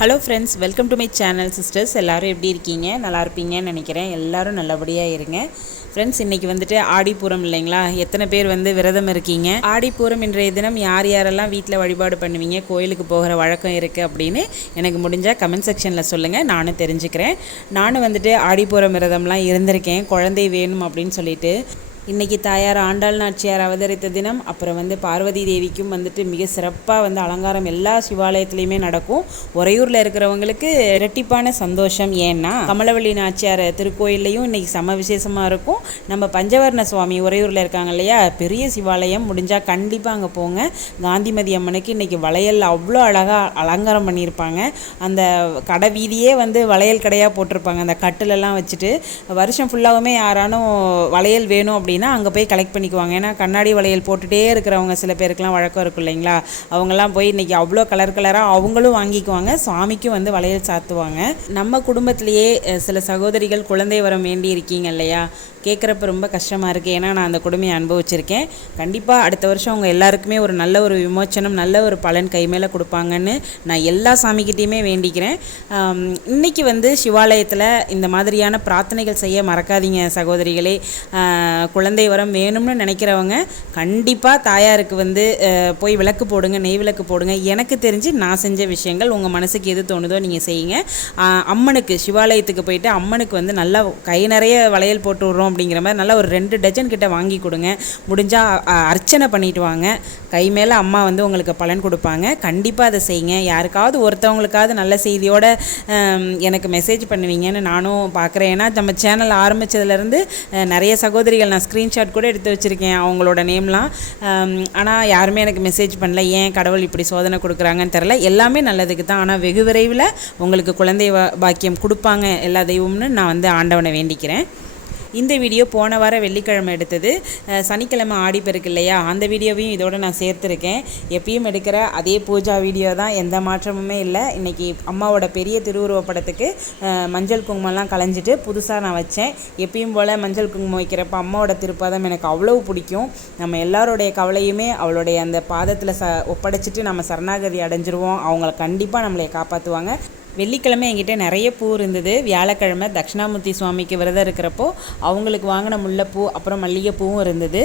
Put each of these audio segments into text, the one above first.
Hello friends welcome to my channel sisters எல்லோரும் எப்படி இருக்கீங்க? நல்லா இருப்பீங்கன்னு நினைக்கிறேன். எல்லாரும் நல்லபடியாக இருங்க. ஃப்ரெண்ட்ஸ் இன்றைக்கி வந்துட்டு ஆடிப்பூரம் இல்லைங்களா? எத்தனை பேர் வந்து விரதம் இருக்கீங்க? ஆடிப்பூரம் இன்றைய தினம் யார் யாரெல்லாம் வீட்டில் வழிபாடு பண்ணுவீங்க? கோயிலுக்கு போகிற வழக்கம் இருக்குது அப்படின்னு எனக்கு முடிஞ்சால் கமெண்ட் செக்ஷனில் சொல்லுங்கள் நானும் தெரிஞ்சுக்கிறேன். நானும் வந்துட்டு ஆடிப்பூரம் விரதம்லாம் இருந்திருக்கேன். குழந்தை வேணும் அப்படின்னு சொல்லிட்டு. இன்றைக்கி தாயார் ஆண்டாள் நாச்சியார் அவதரித்த தினம் அப்புறம் வந்து பார்வதி தேவிக்கும் வந்துட்டு மிக சிறப்பாக வந்து அலங்காரம் எல்லா சிவாலயத்துலேயுமே நடக்கும். உறையூரில் இருக்கிறவங்களுக்கு இரட்டிப்பான சந்தோஷம். ஏன்னா கமலவள்ளி நாச்சியார் திருக்கோயில்லையும் இன்றைக்கி சம விசேஷமாக இருக்கும். நம்ம பஞ்சவர்ண சுவாமி உறையூரில் இருக்காங்க இல்லையா? பெரிய சிவாலயம். முடிஞ்சால் கண்டிப்பாக அங்கே போங்க. காந்திமதி அம்மனுக்கு இன்றைக்கி வளையல் அவ்வளோ அழகாக அலங்காரம் பண்ணியிருப்பாங்க. அந்த கடை வீதியே வந்து வளையல் கடையாக போட்டிருப்பாங்க. அந்த கட்டிலெல்லாம் வச்சுட்டு வருஷம் ஃபுல்லாகவுமே யாரானும் வளையல் வேணும் அப்படின்னா அங்கே போய் கலெக்ட் பண்ணிக்குவாங்க. ஏன்னா கண்ணாடி வளையல் போட்டுகிட்டே இருக்கிறவங்க சில பேருக்குலாம் வழக்கம் இருக்கும் இல்லைங்களா? அவங்கெல்லாம் போய் இன்றைக்கி அவ்வளோ கலர் கலராக அவங்களும் வாங்கிக்குவாங்க. சுவாமிக்கும் வந்து வளையல் சாத்துவாங்க. நம்ம குடும்பத்திலேயே சில சகோதரிகள் குழந்தை வரம் வேண்டி இருக்கீங்க இல்லையா? கேட்குறப்ப ரொம்ப கஷ்டமாக இருக்குது ஏன்னா நான் அந்த கொடுமையை அனுபவிச்சிருக்கேன். கண்டிப்பாக அடுத்த வருஷம் அவங்க எல்லாருக்குமே ஒரு நல்ல ஒரு விமோச்சனம் நல்ல ஒரு பலன் கை மேலே கொடுப்பாங்கன்னு நான் எல்லா சாமிக்கிட்டேயுமே வேண்டிக்கிறேன். இன்றைக்கி வந்து சிவாலயத்தில் இந்த மாதிரியான பிரார்த்தனைகள் செய்ய மறக்காதீங்க சகோதரிகளே. குழந்தை வரம் வேணும்னு நினைக்கிறவங்க கண்டிப்பாக தாயாருக்கு வந்து போய் விளக்கு போடுங்க நெய் விளக்கு போடுங்க. எனக்கு தெரிஞ்சு நான் செஞ்ச விஷயங்கள் உங்கள் மனசுக்கு எது தோணுதோ நீங்கள் செய்யுங்க. அம்மனுக்கு சிவாலயத்துக்கு போயிட்டு அம்மனுக்கு வந்து நல்லா கை நிறைய வளையல் போட்டு விட்றோம் அப்படிங்கிற மாதிரி நல்லா ஒரு ரெண்டு டஜன் கிட்ட வாங்கி கொடுங்க. முடிஞ்சால் அர்ச்சனை பண்ணிட்டு வாங்க. கை மேலே அம்மா வந்து உங்களுக்கு பலன் கொடுப்பாங்க. கண்டிப்பாக அதை செய்யுங்க. யாருக்காவது ஒருத்தவங்களுக்காவது நல்ல செய்தியோட எனக்கு மெசேஜ் பண்ணுவீங்கன்னு நானும் பார்க்குறேன். ஏன்னா நம்ம சேனல் ஆரம்பித்ததுலேருந்து நிறைய சகோதரிகள் நான் ஸ்க்ரீன்ஷாட் கூட எடுத்து வச்சுருக்கேன் அவங்களோட நேம்லாம் ஆனால் யாருமே எனக்கு மெசேஜ் பண்ணல. ஏன் கடவுள் இப்படி சோதனை கொடுக்குறாங்கன்னு தெரில எல்லாமே நல்லதுக்கு தான். ஆனால் வெகு விரைவில் உங்களுக்கு குழந்தை பாக்கியம் கொடுப்பாங்க எல்லா தெய்வம்னு நான் வந்து ஆண்டவனை வேண்டிக்கிறேன். இந்த வீடியோ போன வாரம் வெள்ளிக்கிழமை எடுத்தது. சனிக்கிழமை ஆடிப்பெருக்கு இல்லையா? அந்த வீடியோவையும் இதோட நான் சேர்த்துருக்கேன். எப்பயும் எடுக்கிற அதே பூஜா வீடியோ தான். எந்த மாற்றமுமே இல்லை. இன்றைக்கி அம்மாவோட பெரிய திருவுருவப் படத்துக்கு மஞ்சள் குங்குமம்லாம் கலைஞ்சிட்டு புதுசாக நான் வச்சேன். எப்பயும் போல் மஞ்சள் குங்குமம் வைக்கிறப்ப அம்மாவோட திருப்பாதம் எனக்கு அவ்வளவு பிடிக்கும். நம்ம எல்லாருடைய கவலையுமே அவளுடைய அந்த பாதத்தில் ச ஒப்படைச்சிட்டு நம்ம சரணாகதி அடைஞ்சிருவோம். அவங்கள கண்டிப்பாக நம்மளை காப்பாற்றுவாங்க வெள்ளிக்கிழமை என்கிட்ட நிறைய பூ இருந்தது. வியாழக்கிழமை தட்சிணாமூர்த்தி சுவாமிக்கு விரதம் இருக்கிறப்போ அவங்களுக்கு வாங்கின முல்லைப்பூ அப்புறம் மல்லிகைப்பூவும் இருந்தது.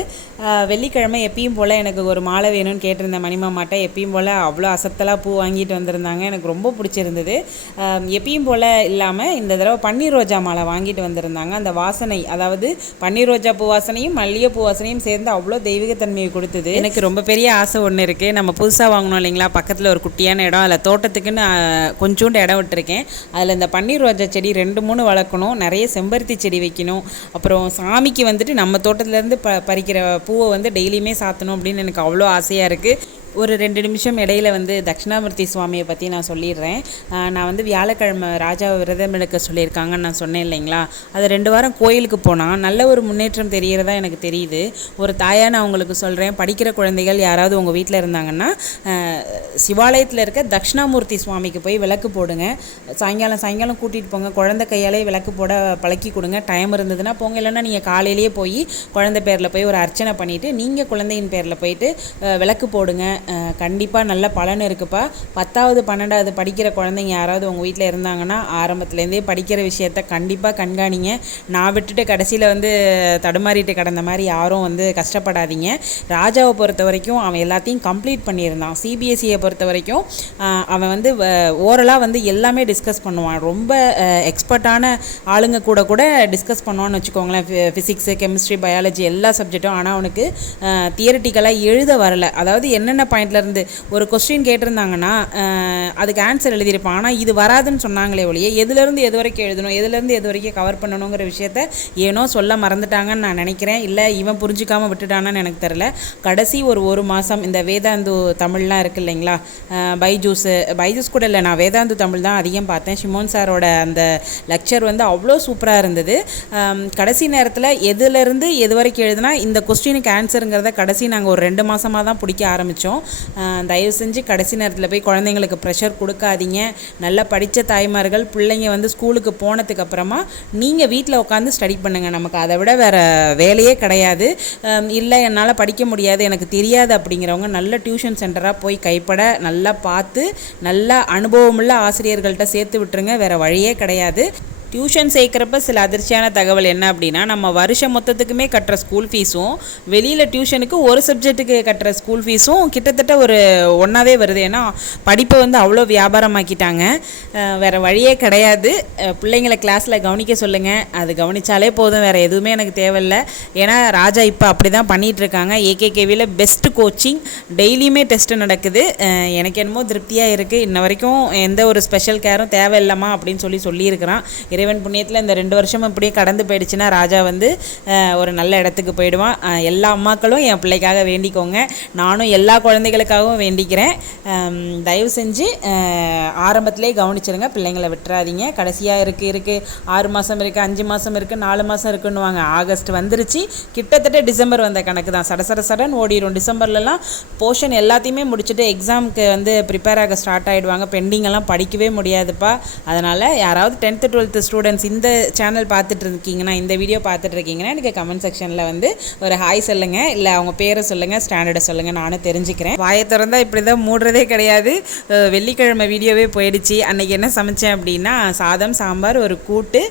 வெள்ளிக்கிழமை எப்பயும் போல் எனக்கு ஒரு மாலை வேணும்னு கேட்டிருந்தேன் மணிமாமாட்ட எப்பயும் போல் அவ்வளோ அசத்தலாக பூ வாங்கிட்டு வந்திருந்தாங்க. எனக்கு ரொம்ப பிடிச்சிருந்தது. எப்பயும் போல் இல்லாமல் இந்த தடவை பன்னீர் ரோஜா மாலை வாங்கிட்டு வந்திருந்தாங்க. அந்த வாசனை அதாவது பன்னீர் ரோஜா பூ வாசனையும் மல்லிகைப்பூ வாசனையும் சேர்ந்து அவ்வளோ தெய்வீகத்தன்மையை கொடுத்தது. எனக்கு ரொம்ப பெரிய ஆசை ஒன்று இருக்குது நம்ம புதுசாக வாங்கினோம் இல்லைங்களா? பக்கத்தில் ஒரு குட்டியான இடம். அதில் தோட்டத்துக்குன்னு கொஞ்சோண்டு இடம் விட்டுருக்கேன். அதில் இந்த பன்னீர் ரோஜா செடி ரெண்டு மூணு வளர்க்கணும். நிறைய செம்பருத்தி செடி வைக்கணும். அப்புறம் சாமிக்கு வந்துட்டு நம்ம தோட்டத்துலேருந்து ப பறிக்கிற பூவை வந்து டெய்லியுமே சாத்தணும் அப்படின்னு எனக்கு அவ்வளோ ஆசையாக இருக்குது ஒரு ரெண்டு நிமிஷம் இடையில வந்து தட்சிணாமூர்த்தி சுவாமியை பற்றி நான் சொல்லிடுறேன். நான் வந்து வியாழக்கிழமை ராஜாவை விரதம் எடுக்க சொல்லியிருக்காங்கன்னு நான் சொன்னேன் இல்லைங்களா? அது ரெண்டு வாரம் கோயிலுக்கு போனால் நல்ல ஒரு முன்னேற்றம் தெரிகிறதா எனக்கு தெரியுது. ஒரு தாயாக நான் உங்களுக்கு சொல்கிறேன் படிக்கிற குழந்தைகள் யாராவது உங்கள் வீட்டில் இருந்தாங்கன்னா சிவாலயத்தில் இருக்க தட்சிணாமூர்த்தி சுவாமிக்கு போய் விளக்கு போடுங்க. சாயங்காலம் சாயங்காலம் கூட்டிகிட்டு போங்க. குழந்தை கையாலே விளக்கு போட பழக்கி கொடுங்க. டைம் இருந்ததுன்னா போங்க. இல்லைன்னா நீங்கள் காலையிலேயே போய் குழந்தை பேரில் போய் ஒரு அர்ச்சனை பண்ணிவிட்டு நீங்கள் குழந்தையின் பேரில் போயிட்டு விளக்கு போடுங்க. கண்டிப்பாக நல்ல பலன் இருக்குப்பா. பத்தாவது பன்னெண்டாவது படிக்கிற குழந்தைங்க யாராவது உங்கள் வீட்டில் இருந்தாங்கன்னா ஆரம்பத்துலேருந்தே படிக்கிற விஷயத்த கண்டிப்பாக கண்காணிங்க. நான் விட்டுட்டு கடைசியில் வந்து தடுமாறிட்டு கிடந்த மாதிரி யாரும் வந்து கஷ்டப்படாதீங்க. ராஜாவை பொறுத்த வரைக்கும் அவன் எல்லாத்தையும் கம்ப்ளீட் பண்ணியிருந்தான். சிபிஎஸ்சியை பொறுத்த வரைக்கும் அவன் வந்து ஓரலாக வந்து எல்லாமே டிஸ்கஸ் பண்ணுவான். ரொம்ப எக்ஸ்பர்ட்டான ஆளுங்க கூட கூட டிஸ்கஸ் பண்ணுவான்னு வச்சுக்கோங்களேன். ஃபிசிக்ஸு கெமிஸ்ட்ரி பயாலஜி எல்லா சப்ஜெக்ட்டும் ஆனால் அவனுக்கு தியரட்டிக்கலாக எழுத வரல. அதாவது என்னென்ன பாயிண்ட்ல இருந்து ஒரு கொஸ்டின் கேட்டிருந்தாங்கன்னா அதுக்கு ஆன்சர் எழுதியிருப்பான். ஆனால் இது வராதுன்னு சொன்னாங்களே ஒழிய எதுலேருந்து எது வரைக்கும் எழுதணும் எதுலேருந்து எது வரைக்கும் கவர் பண்ணணுங்கிற விஷயத்த ஏனோ சொல்ல மறந்துட்டாங்கன்னு நான் நினைக்கிறேன். இல்லை இவன் புரிஞ்சிக்காமல் விட்டுட்டானான்னு எனக்கு தெரில கடைசி ஒரு ஒரு மாதம் இந்த வேதாந்து தமிழ்லாம் இருக்கு இல்லைங்களா? பைஜூஸு பைஜூஸ் கூட இல்லை நான் வேதாந்து தமிழ் தான் அதிகம் பார்த்தேன். ஷிமோன் சாரோட அந்த லெக்சர் வந்து அவ்வளோ சூப்பராக இருந்தது. கடைசி நேரத்தில் எதுலேருந்து எது வரைக்கும் எழுதுனா இந்த கொஸ்டினுக்கு ஆன்சருங்கிறத கடைசி நாங்கள் ஒரு ரெண்டு மாதமாக தான் பிடிக்க ஆரம்பித்தோம் இருக்கணும் தயவு செஞ்சு கடைசி நேரத்தில் போய் குழந்தைங்களுக்கு ப்ரெஷர் கொடுக்காதீங்க. நல்லா படித்த தாய்மார்கள் பிள்ளைங்க வந்து ஸ்கூலுக்கு போனதுக்கு அப்புறமா நீங்கள் வீட்டில் உட்காந்து ஸ்டடி பண்ணுங்கள் நமக்கு அதை விட வேறு வேலையே கிடையாது. இல்லை என்னால் படிக்க முடியாது எனக்கு தெரியாது அப்படிங்கிறவங்க நல்ல டியூஷன் சென்டராக போய் கைப்பட நல்லா பார்த்து நல்ல அனுபவமுள்ள ஆசிரியர்கள்ட்ட சேர்த்து விட்டுருங்க. வேறு வழியே கிடையாது. டியூஷன் சேர்க்குறப்ப சில அதிர்ச்சியான தகவல் என்ன அப்படின்னா நம்ம வருஷம் மொத்தத்துக்குமே கட்டுற ஸ்கூல் ஃபீஸும் வெளியில் டியூஷனுக்கு ஒரு சப்ஜெக்ட்டுக்கு கட்டுற ஸ்கூல் ஃபீஸும் கிட்டத்தட்ட ஒரு ஒன்றாவே வருது. ஏன்னா படிப்பை வந்து அவ்வளோ வியாபாரமாக்கிட்டாங்க. வேறு வழியே கிடையாது. பிள்ளைங்களை கிளாஸில் கவனிக்க சொல்லுங்கள் அது கவனித்தாலே போதும். வேறு எதுவுமே எனக்கு தேவையில்லை. ஏன்னா ராஜா இப்போ அப்படி தான் பண்ணிகிட்ருக்காங்க ஏகேகேவியில் பெஸ்ட்டு கோச்சிங் டெய்லியுமே டெஸ்ட்டு நடக்குது. எனக்கு என்னமோ திருப்தியாக இருக்குது இன்ன வரைக்கும் எந்த ஒரு ஸ்பெஷல் கேரும் தேவையில்லைம்மா அப்படின்னு சொல்லி சொல்லியிருக்கிறான். இறைவன் புண்ணியத்தில் இந்த ரெண்டு வருஷம் இப்படியே கடந்து போயிடுச்சுன்னா ராஜா வந்து ஒரு நல்ல இடத்துக்கு போயிடுவான். எல்லா அம்மாக்களும் என் பிள்ளைக்காக வேண்டிக்கோங்க. நானும் எல்லா குழந்தைகளுக்காகவும் வேண்டிக்கிறேன். தயவு செஞ்சு ஆரம்பத்திலே கவனிச்சிருங்க. பிள்ளைங்களை விட்டுறாதீங்க. கடைசியாக இருக்குது இருக்குது ஆறு மாதம் இருக்குது அஞ்சு மாதம் இருக்குது நாலு மாதம் இருக்குன்னுவாங்க. ஆகஸ்ட் வந்துருச்சு. கிட்டத்தட்ட டிசம்பர் வந்த கணக்கு தான். சட சட சடன் ஓடிடும் டிசம்பர்லலாம் போர்ஷன் எல்லாத்தையுமே முடிச்சுட்டு எக்ஸாமுக்கு வந்து ப்ரிப்பேர் ஆக ஸ்டார்ட் ஆகிடுவாங்க பெண்டிங்கெல்லாம் படிக்கவே முடியாதுப்பா. அதனால் யாராவது டென்த்து டுவெல்த்து ஸ்டூடெண்ட்ஸ் இந்த சேனல் பார்த்துட்டு இருக்கீங்கன்னா இந்த வீடியோ பார்த்துட்டு இருக்கீங்கன்னா எனக்கு கமெண்ட் செக்ஷனில் வந்து ஒரு ஹாய் சொல்லுங்கள் இல்லை அவங்க பேரை சொல்லுங்கள் ஸ்டாண்டர்டை சொல்லுங்கள் நானும் தெரிஞ்சுக்கிறேன். வாயை திறந்தால் இப்படி தான் மூடுறதே கிடையாது. வெள்ளிக்கிழமை வீடியோவே போயிடுச்சு. அன்றைக்கி என்ன சமைச்சேன் அப்படின்னா சாதம் சாம்பார் ஒரு கூட்டு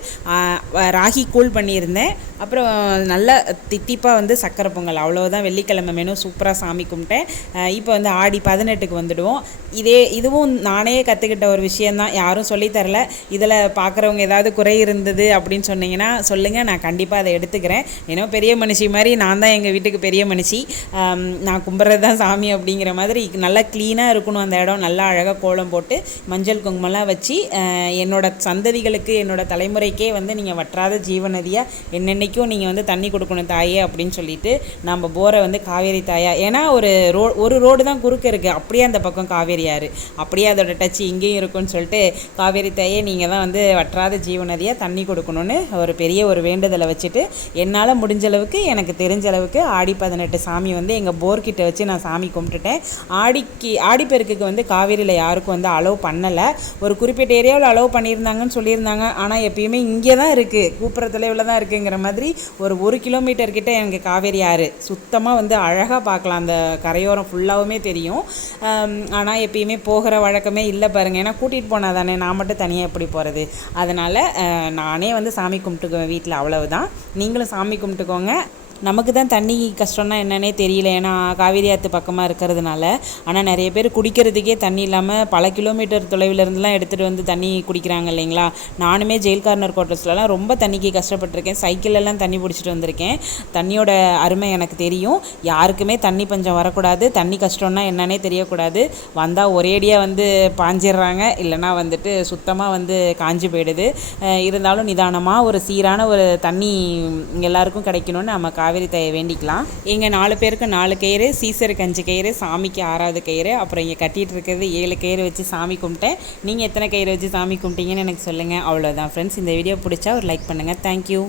ராகி கூழ் பண்ணியிருந்தேன். அப்புறம் நல்ல தித்திப்பாக வந்து சக்கரை பொங்கல். அவ்வளோதான் வெள்ளிக்கிழமை மெனு சூப்பராக சாமி கும்பிட்டேன். இப்போ வந்து ஆடி பதினெட்டுக்கு வந்துடுவோம். இதே இதுவும் நானே கற்றுக்கிட்ட ஒரு விஷயந்தான் யாரும் சொல்லித் தரல. இதில் பார்க்குறவங்க ஏதாவது குறை இருந்தது அப்படின்னு சொன்னீங்கன்னா சொல்லுங்கள் நான் கண்டிப்பாக அதை எடுத்துக்கிறேன். ஏன்னா பெரிய மனுஷி மாதிரி நான் தான் எங்கள் வீட்டுக்கு பெரிய மனுஷி. நான் கும்பிட்றது தான் சாமி அப்படிங்கிற மாதிரி நல்லா க்ளீனாக இருக்கணும் அந்த இடம். நல்லா அழகாக கோலம் போட்டு மஞ்சள் குங்குமம்லாம் வச்சு என்னோடய என்னோட சந்ததிகளுக்கு என்னோட தலைமுறைக்கே வந்து நீங்கள் வற்றாத ஜீவநதியாக என்னென்னைக்கும் நீங்கள் வந்து தண்ணி கொடுக்கணும் தாயே அப்படின்னு சொல்லிட்டு நம்ம போரை வந்து காவேரி தாயா. ஏன்னா ஒரு ரோ ஒரு ரோடு தான் குறுக்க இருக்குது அப்படியே அந்த பக்கம் காவேரி ஆறு. அப்படியே அதோட டச் இங்கேயும் இருக்குன்னு சொல்லிட்டு காவேரி தாயே நீங்கள் தான் வந்து வற்றாத ஜீவநதியாக தண்ணி கொடுக்கணும்னு ஒரு பெரிய ஒரு வேண்டுதலை வச்சுட்டு என்னால் முடிஞ்ச அளவுக்கு எனக்கு தெரிஞ்ச அளவுக்கு ஆடி பதினெட்டு சாமி வந்து எங்கள் போர்கிட்ட வச்சு நான் சாமி கும்பிட்டுட்டேன். ஆடிக்கு ஆடிப்பெருக்குக்கு வந்து காவேரியில் யாருக்கும் வந்து அலோவ் பண்ணலை. ஒரு குறிப்பிட்ட ஏரியாவில் அலோவ் பண்ணியிருந்தாங்கன்னு சொல்லியிருந்தாங்க. ஆனால் எப்பயுமே இங்கே தான் இருக்குது கூப்பிட்ற தொலைவில் தான் இருக்குங்கிற மாதிரி ஒரு ஒரு கிலோமீட்டர் கிட்ட எனக்கு காவேரி ஆறு. சுத்தமாக வந்து அழகாக பார்க்கலாம். அந்த கரையோரம் ஃபுல்லாகவுமே தெரியும். ஆனால் எப்பயுமே போகிற வழக்கமே இல்லை பாருங்கள் ஏன்னா கூட்டிகிட்டு போனால் தானே நான் மட்டும் தனியாக எப்படி போகிறது அதனால் நானே வந்து சாமி கும்பிட்டுக்குவேன் வீட்டில் அவ்வளவுதான். நீங்களும் சாமி கும்பிட்டுக்கோங்க. நமக்கு தான் தண்ணி கஷ்டம்னா என்னன்னே தெரியல. ஏன்னா காவேரி ஆற்று பக்கமாக இருக்கிறதுனால. ஆனால் நிறைய பேர் குடிக்கிறதுக்கே தண்ணி இல்லாமல் பல கிலோமீட்டர் தொலைவிலேருந்துலாம் எடுத்துகிட்டு வந்து தண்ணி குடிக்கிறாங்க இல்லைங்களா? நானுமே ஜெயில் கார்னர் குவார்ட்டர்ஸ்லலாம் ரொம்ப தண்ணிக்கு கஷ்டப்பட்டிருக்கேன். சைக்கிளெல்லாம் தண்ணி பிடிச்சிட்டு வந்திருக்கேன். தண்ணியோட அருமை எனக்கு தெரியும். யாருக்குமே தண்ணி பஞ்சம் வரக்கூடாது. தண்ணி கஷ்டம்னா என்னன்னே தெரியக்கூடாது. வந்தால் ஒரேடியாக வந்து பாஞ்சிடுறாங்க இல்லைன்னா வந்துட்டு சுத்தமாக வந்து காஞ்சி போயிடுது. இருந்தாலும் நிதானமாக ஒரு சீரான ஒரு தண்ணி எல்லாருக்கும் கிடைக்கணும்னு நம்ம காவேரி தாயை வேண்டிக்கலாம். எங்கள் நாலு பேருக்கு நாலு கயிறு சீசருக்கு அஞ்சு கயிறு சாமிக்கு ஆறாவது கயிறு அப்புறம் இங்கே கட்டிகிட்டு இருக்கிறது ஏழு கயிறு வச்சு சாமி கும்பிட்டேன். நீங்கள் எத்தனை கயிறு வச்சு சாமி கும்பிட்டீங்கன்னு எனக்கு சொல்லுங்கள் அவ்வளோதான் ஃப்ரெண்ட்ஸ் இந்த வீடியோ பிடிச்சா ஒரு லைக் பண்ணுங்கள் தேங்க்யூ